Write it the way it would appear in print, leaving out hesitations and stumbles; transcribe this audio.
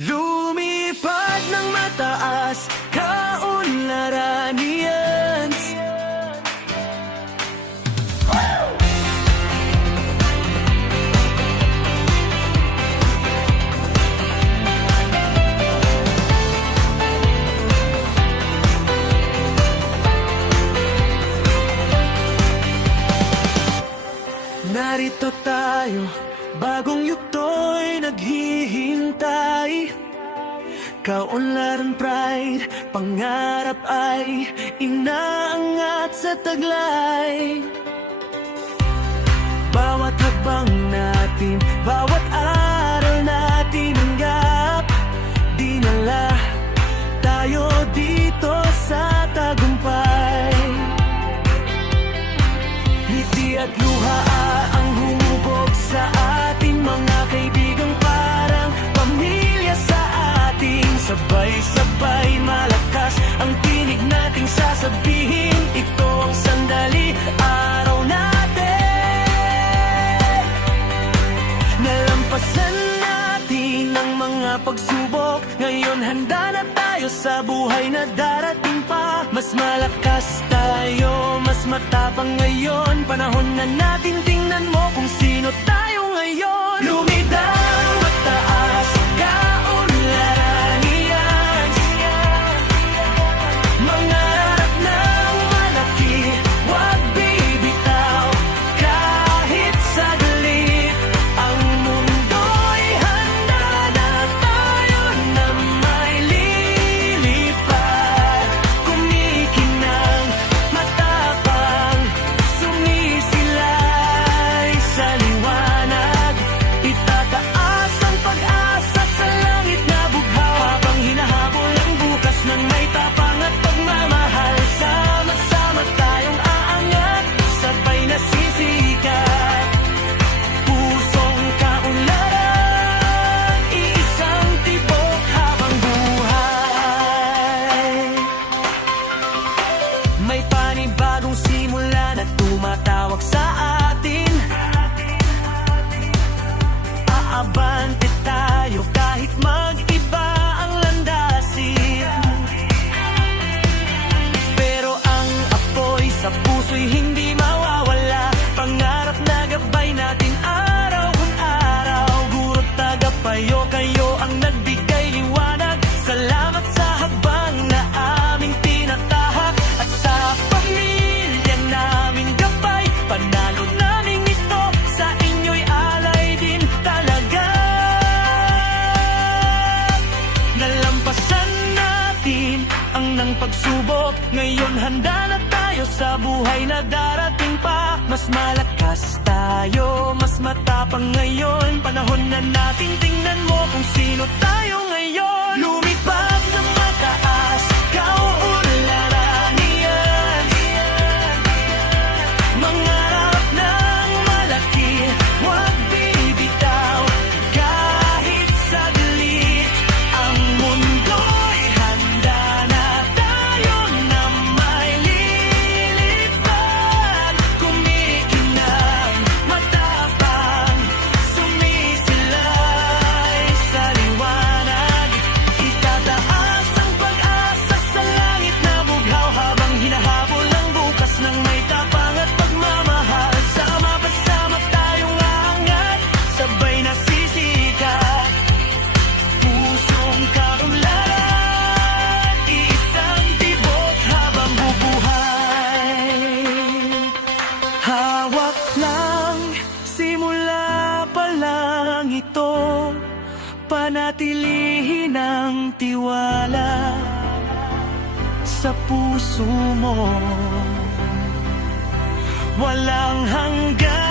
Lumipad ng mataas, kaunlaran niyan. Narito tayo, bagong yugto'y naghihintay. Kaunlaran pride, pangarap ay inaangat sa taglay. Bawat hakbang natin, bawat aral natin anggap, dinala tayo dito sa tagumpay. Ngiti at luha ang humubog sa ating mga kaibigang parang pamilya sa ating. Sabay-sabay malakas ang tinig nating sasabihin. Ito ang sandali, araw natin. Nalampasan natin ang mga pagsubok. Ngayon handa na tayo sa buhay na darating pa. Mas malakas tayo, mas matapang ngayon. Panahon na natin, tingnan mo kung sino tayo ngayon. Lumidang mataas, kaunlaran niyan. Mangarap ng malaki, wag bibitaw. Kahit saglit, ang mundo'y handa na tayo na may lilipad. Kumikinang, matapang, sumisilay sa liwanag. Itataas ang pag-asa sa langit na bughaw, habang hinahabol ang bukas ng may tapang at pagmamahal. Sama-sama tayong aangat, sabay na sisikat. Pusong kaunlaran, iisang tibok habang buhay. May panibagong simula na tumatawag sa atin. Aabante tayo kahit mag-iba ang landasin. Pero ang apoy sa puso'y hindi mawawala. Pangarap na gabay natin araw-araw. Guro't tagapayo, kayo ang nagbigay liwanag. Salamat sa habang na aming tinatahak. At sa pamilya naming gabay, panalo namin ito, sa inyo'y alay din talaga. Nalampasan natin ang nang pagsubok. Ngayon handa na tayo sa buhay na darating pa. Mas malakas tayo, mas matapang ngayon. Panahon na natin, tingnan mo kung sino tayo ngayon. Lumipad ng mataas, kaunlaran niyan. Mangarap ng malaki, wag bibitaw. Kahit saglit, ang mundo'y handa na tayo na may lilipad. Kumikinang, matapang, sumisilay sa liwanag. Itataas ang pag-asa sa langit na bughaw, habang hinahabol ang bukas ng may tapang at pagmamahal. Sama-sama tayong aangat, sabay na sisikat. Pusong kaunlaran, iisang tibok habang bubuhay. Hawak lang, simula pa lang ito. Panatilihin ang tiwala sa puso mo. Walang hanggan.